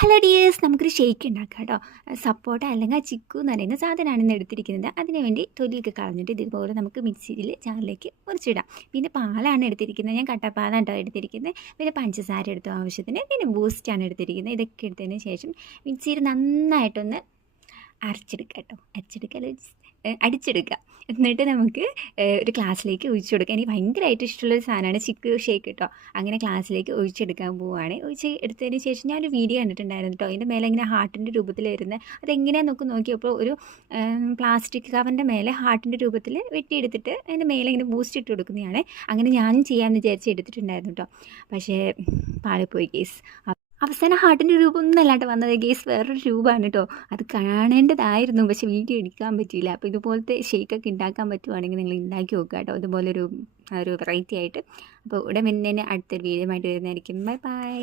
Hello dears, നമുക്കൊരു shake ഉണ്ടാക്കാം കേട്ടോ. സപ്പോട്ട അല്ലെങ്കിൽ ചിക്കു എന്ന് പറയുന്ന സാധനമാണ് ഇന്ന് എടുത്തിരിക്കുന്നത്. അതിനുവേണ്ടി തൊലിയൊക്കെ കളഞ്ഞിട്ട് ഇതുപോലെ നമുക്ക് മിക്സിയിൽ ജാറിലേക്ക് മുറിച്ചിടാം. പിന്നെ പാലാണ് എടുത്തിരിക്കുന്നത്, ഞാൻ കട്ടപ്പാലാണ് കേട്ടോ എടുത്തിരിക്കുന്നത്. പിന്നെ പഞ്ചസാര എടുത്തു ആവശ്യത്തിന്, പിന്നെ ബൂസ്റ്റാണ് എടുത്തിരിക്കുന്നത്. ഇതൊക്കെ എടുത്തതിന് ശേഷം മിക്സിയിൽ നന്നായിട്ടൊന്ന് അരച്ചെടുക്കുക കേട്ടോ. അടിച്ചെടുക്കുക. എന്നിട്ട് നമുക്ക് ഒരു ഗ്ലാസ്സിലേക്ക് ഒഴിച്ചു കൊടുക്കുക. എനിക്ക് ഭയങ്കരമായിട്ട് ഇഷ്ടമുള്ളൊരു സാധനമാണ് ചിക്കു ഷേക്ക് കേട്ടോ. അങ്ങനെ ഗ്ലാസ്സിലേക്ക് ഒഴിച്ചെടുക്കാൻ പോവുകയാണ്. ഒഴിച്ച് എടുത്തതിന് ശേഷം ഞാനൊരു വീഡിയോ കണ്ടിട്ടുണ്ടായിരുന്നു കേട്ടോ. അതിൻ്റെ മേലെ ഇങ്ങനെ ഹാർട്ടിൻ്റെ രൂപത്തിൽ വരുന്നത് അതെങ്ങനെയാണെന്ന് നോക്കിയപ്പോൾ ഒരു പ്ലാസ്റ്റിക് കവറിൻ്റെ മേലെ ഹാർട്ടിൻ്റെ രൂപത്തിൽ വെട്ടിയെടുത്തിട്ട് അതിൻ്റെ മേലെ ഇങ്ങനെ ബൂസ്റ്റ് ഇട്ട് കൊടുക്കുന്നതാണ്. അങ്ങനെ ഞാനും ചെയ്യാമെന്ന് വിചാരിച്ച് എടുത്തിട്ടുണ്ടായിരുന്നു കേട്ടോ. പക്ഷേ പാളിപ്പോയി കേസ്. അവസാനം ഹാർട്ടിൻ്റെ രൂപം ഒന്നും അല്ലാണ്ട് വന്നത് ഗേസ്, വേറൊരു രൂപമാണ് കേട്ടോ. അത് കാണേണ്ടതായിരുന്നു, പക്ഷെ വീഡിയോ എടുക്കാൻ പറ്റിയില്ല. അപ്പോൾ ഇതുപോലത്തെ ഷേക്കൊക്കെ ഉണ്ടാക്കാൻ പറ്റുവാണെങ്കിൽ നിങ്ങൾ ഉണ്ടാക്കി നോക്കുക കേട്ടോ, ഇതുപോലൊരു വെറൈറ്റി ആയിട്ട്. അപ്പോൾ ഉടൻ തന്നെ അടുത്തൊരു വീഡിയോ ആയിട്ട് വരുന്നതായിരിക്കും. Bye bye.